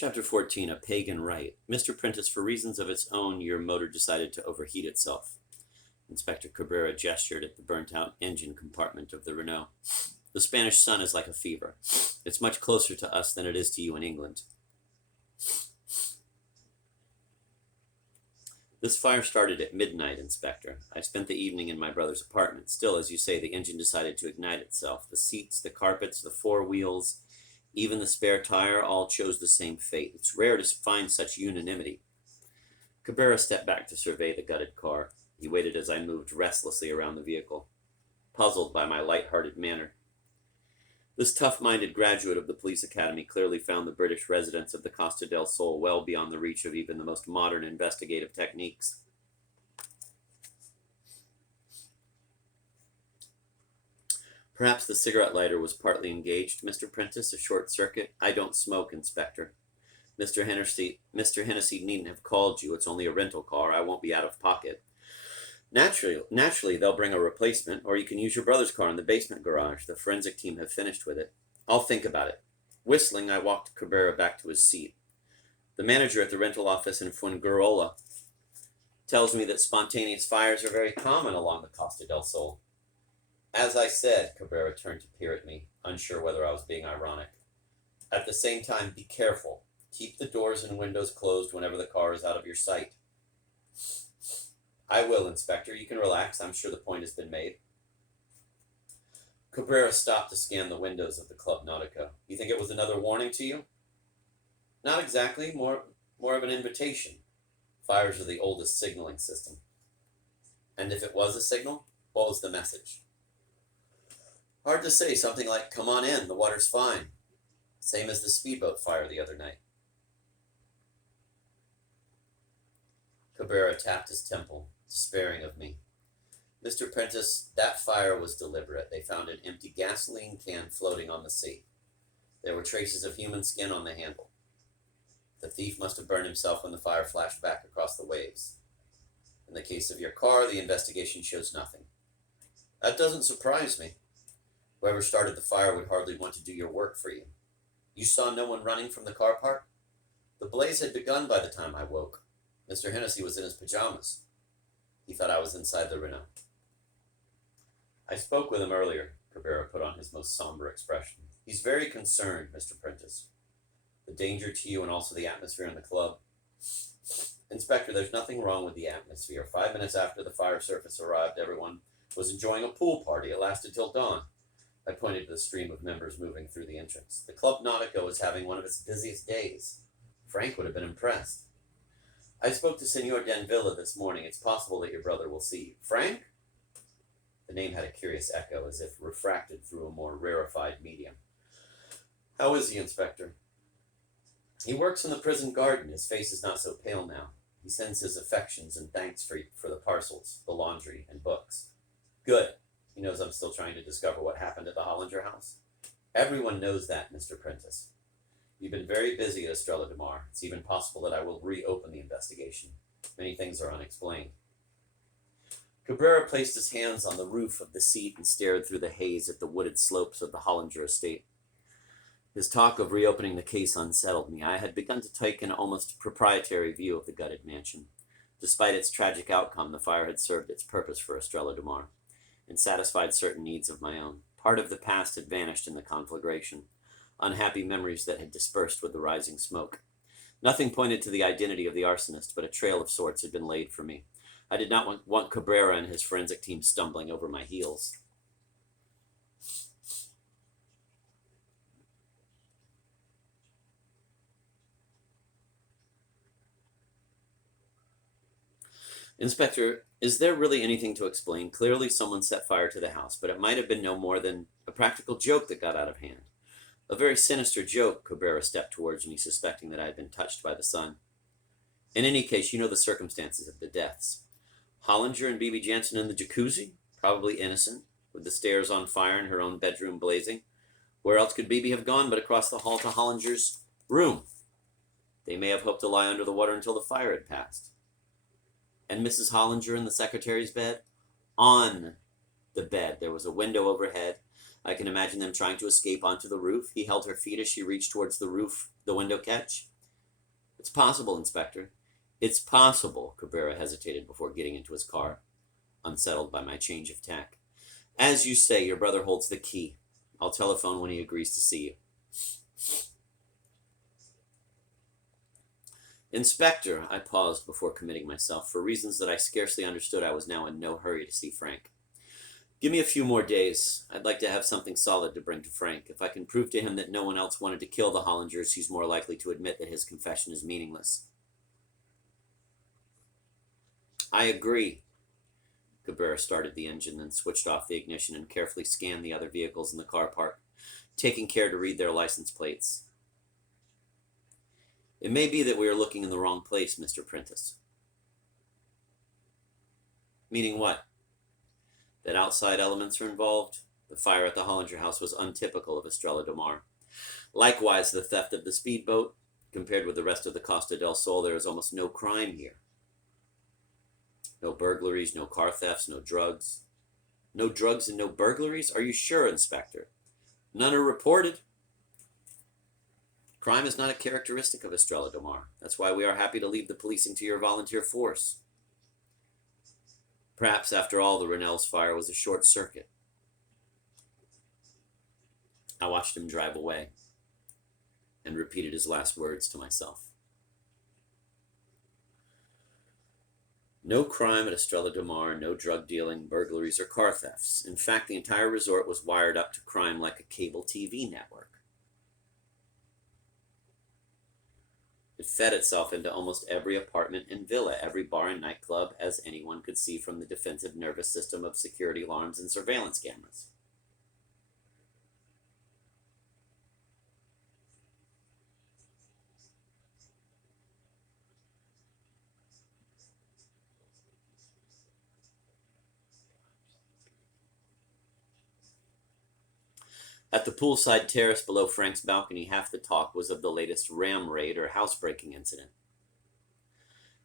Chapter 14, A Pagan Rite. Mr. Prentice, for reasons of its own, your motor decided to overheat itself. Inspector Cabrera gestured at the burnt-out engine compartment of the Renault. The Spanish sun is like a fever. It's much closer to us than it is to you in England. This fire started at midnight, Inspector. I spent the evening in my brother's apartment. Still, as you say, the engine decided to ignite itself. The seats, the carpets, the four wheels, even the spare tire, all chose the same fate. It's rare to find such unanimity. Cabrera stepped back to survey the gutted car. He waited as I moved restlessly around the vehicle, puzzled by my light-hearted manner. This tough-minded graduate of the police academy clearly found the British residents of the Costa del Sol well beyond the reach of even the most modern investigative techniques. Perhaps the cigarette lighter was partly engaged, Mr. Prentice, a short circuit. I don't smoke, Inspector. Mr. Hennessy needn't have called you. It's only a rental car. I won't be out of pocket. Naturally, they'll bring a replacement, or you can use your brother's car in the basement garage. The forensic team have finished with it. I'll think about it. Whistling, I walked Cabrera back to his seat. The manager at the rental office in Fuengirola tells me that spontaneous fires are very common along the Costa del Sol. As I said, Cabrera turned to peer at me, unsure whether I was being ironic. At the same time, be careful. Keep the doors and windows closed whenever the car is out of your sight. I will, Inspector. You can relax. I'm sure the point has been made. Cabrera stopped to scan the windows of the Club Nautico. You think it was another warning to you? Not exactly. More of an invitation. Fires are the oldest signaling system. And if it was a signal, what was the message? Hard to say. Something like, come on in, the water's fine. Same as the speedboat fire the other night. Cabrera tapped his temple, despairing of me. Mr. Prentice, that fire was deliberate. They found an empty gasoline can floating on the sea. There were traces of human skin on the handle. The thief must have burned himself when the fire flashed back across the waves. In the case of your car, the investigation shows nothing. That doesn't surprise me. Whoever started the fire would hardly want to do your work for you. You saw no one running from the car park? The blaze had begun by the time I woke. Mr. Hennessy was in his pajamas. He thought I was inside the Renault. I spoke with him earlier, Cabrera put on his most somber expression. He's very concerned, Mr. Prentice. The danger to you and also the atmosphere in the club. Inspector, there's nothing wrong with the atmosphere. 5 minutes after the fire surface arrived, everyone was enjoying a pool party. It lasted till dawn. I pointed to the stream of members moving through the entrance. The Club Nautico was having one of its busiest days. Frank would have been impressed. I spoke to Senor Danvilla this morning. It's possible that your brother will see you. Frank? The name had a curious echo, as if refracted through a more rarefied medium. How is he, Inspector? He works in the prison garden. His face is not so pale now. He sends his affections and thanks for the parcels, the laundry, and books. Good. He knows I'm still trying to discover what happened at the Hollinger house. Everyone knows that, Mr. Prentice. You've been very busy at Estrella de Mar. It's even possible that I will reopen the investigation. Many things are unexplained. Cabrera placed his hands on the roof of the seat and stared through the haze at the wooded slopes of the Hollinger estate. His talk of reopening the case unsettled me. I had begun to take an almost proprietary view of the gutted mansion. Despite its tragic outcome, the fire had served its purpose for Estrella de Mar and satisfied certain needs of my own. Part of the past had vanished in the conflagration, unhappy memories that had dispersed with the rising smoke. Nothing pointed to the identity of the arsonist, but a trail of sorts had been laid for me. I did not want Cabrera and his forensic team stumbling over my heels. Inspector, is there really anything to explain? Clearly someone set fire to the house, but it might have been no more than a practical joke that got out of hand. A very sinister joke. Cabrera stepped towards me, suspecting that I had been touched by the sun. In any case, you know the circumstances of the deaths. Hollinger and Bibi Jansen in the jacuzzi? Probably innocent, with the stairs on fire and her own bedroom blazing. Where else could Bibi have gone but across the hall to Hollinger's room? They may have hoped to lie under the water until the fire had passed. And Mrs. Hollinger in the secretary's bed? On the bed. There was a window overhead. I can imagine them trying to escape onto the roof. He held her feet as she reached towards the roof, the window catch. It's possible, Inspector. It's possible, Cabrera hesitated before getting into his car, unsettled by my change of tack. As you say, your brother holds the key. I'll telephone when he agrees to see you. Inspector, I paused before committing myself. For reasons that I scarcely understood, I was now in no hurry to see Frank. Give me a few more days. I'd like to have something solid to bring to Frank. If I can prove to him that no one else wanted to kill the Hollingers, he's more likely to admit that his confession is meaningless. I agree. Cabrera started the engine, then switched off the ignition and carefully scanned the other vehicles in the car park, taking care to read their license plates. It may be that we are looking in the wrong place, Mr. Prentice. Meaning what? That outside elements are involved? The fire at the Hollinger house was untypical of Estrella Domar. Likewise, the theft of the speedboat. Compared with the rest of the Costa del Sol, there is almost no crime here. No burglaries, no car thefts, no drugs. No drugs and no burglaries? Are you sure, Inspector? None are reported. Crime is not a characteristic of Estrella Domar. That's why we are happy to leave the policing to your volunteer force. Perhaps, after all, the Rennell's fire was a short circuit. I watched him drive away and repeated his last words to myself. No crime at Estrella Domar, no drug dealing, burglaries, or car thefts. In fact, the entire resort was wired up to crime like a cable TV network. It fed itself into almost every apartment and villa, every bar and nightclub, as anyone could see from the defensive nervous system of security alarms and surveillance cameras. At the poolside terrace below Frank's balcony, half the talk was of the latest ram raid or housebreaking incident.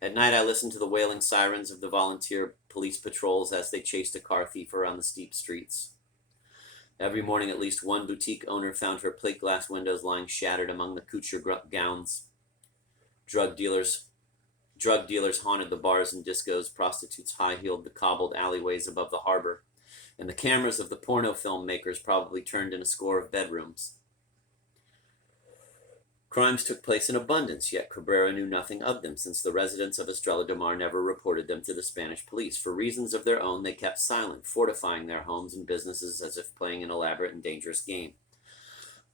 At night, I listened to the wailing sirens of the volunteer police patrols as they chased a car thief around the steep streets. Every morning, at least one boutique owner found her plate glass windows lying shattered among the couture gowns. Drug dealers haunted the bars and discos, prostitutes high-heeled the cobbled alleyways above the harbor, and the cameras of the porno film makers probably turned in a score of bedrooms. Crimes took place in abundance, yet Cabrera knew nothing of them, since the residents of Estrella Domar never reported them to the Spanish police. For reasons of their own, they kept silent, fortifying their homes and businesses as if playing an elaborate and dangerous game.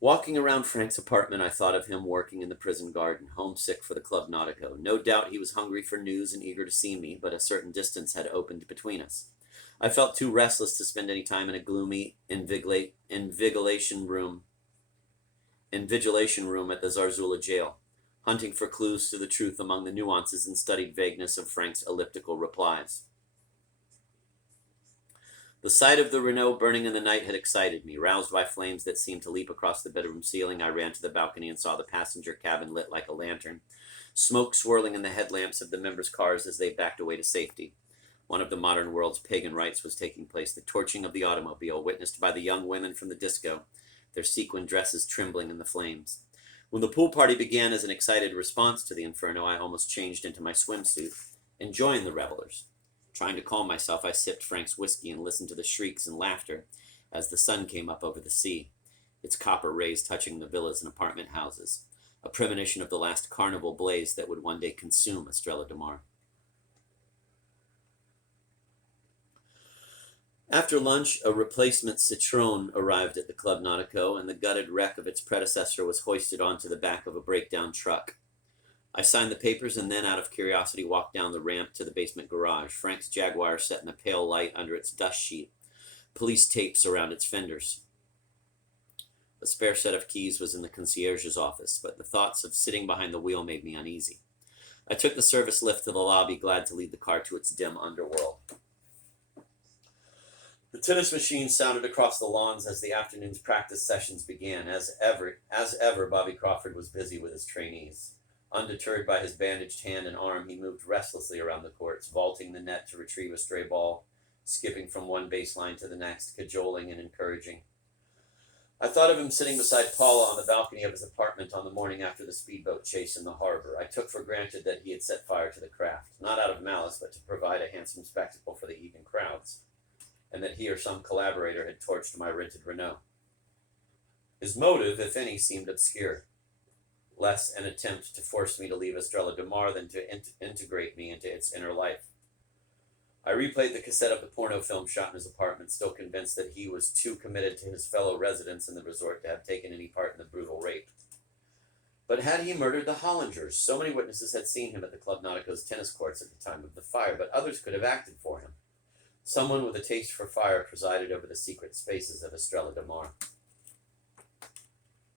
Walking around Frank's apartment, I thought of him working in the prison garden, homesick for the Club Nautico. No doubt he was hungry for news and eager to see me, but a certain distance had opened between us. I felt too restless to spend any time in a gloomy invigilation room at the Zarzuela jail, hunting for clues to the truth among the nuances and studied vagueness of Frank's elliptical replies. The sight of the Renault burning in the night had excited me. Roused by flames that seemed to leap across the bedroom ceiling, I ran to the balcony and saw the passenger cabin lit like a lantern, smoke swirling in the headlamps of the members' cars as they backed away to safety. One of the modern world's pagan rites was taking place, the torching of the automobile, witnessed by the young women from the disco, their sequin dresses trembling in the flames. When the pool party began as an excited response to the inferno, I almost changed into my swimsuit and joined the revelers. Trying to calm myself, I sipped Frank's whiskey and listened to the shrieks and laughter as the sun came up over the sea, its copper rays touching the villas and apartment houses, a premonition of the last carnival blaze that would one day consume Estrella Domar. After lunch, a replacement Citroën arrived at the Club Nautico, and the gutted wreck of its predecessor was hoisted onto the back of a breakdown truck. I signed the papers and then, out of curiosity, walked down the ramp to the basement garage. Frank's Jaguar set in a pale light under its dust sheet, police tapes around its fenders. A spare set of keys was in the concierge's office, but the thoughts of sitting behind the wheel made me uneasy. I took the service lift to the lobby, glad to lead the car to its dim underworld. The tennis machine sounded across the lawns as the afternoon's practice sessions began. As ever, Bobby Crawford was busy with his trainees. Undeterred by his bandaged hand and arm, he moved restlessly around the courts, vaulting the net to retrieve a stray ball, skipping from one baseline to the next, cajoling and encouraging. I thought of him sitting beside Paula on the balcony of his apartment on the morning after the speedboat chase in the harbor. I took for granted that he had set fire to the craft, not out of malice, but to provide a handsome spectacle for the evening crowds, and that he or some collaborator had torched my rented Renault. His motive, if any, seemed obscure, less an attempt to force me to leave Estrella de Mar than to integrate me into its inner life. I replayed the cassette of the porno film shot in his apartment, still convinced that he was too committed to his fellow residents in the resort to have taken any part in the brutal rape. But had he murdered the Hollingers? So many witnesses had seen him at the Club Nautico's tennis courts at the time of the fire, but others could have acted for him. Someone with a taste for fire presided over the secret spaces of Estrella de Mar.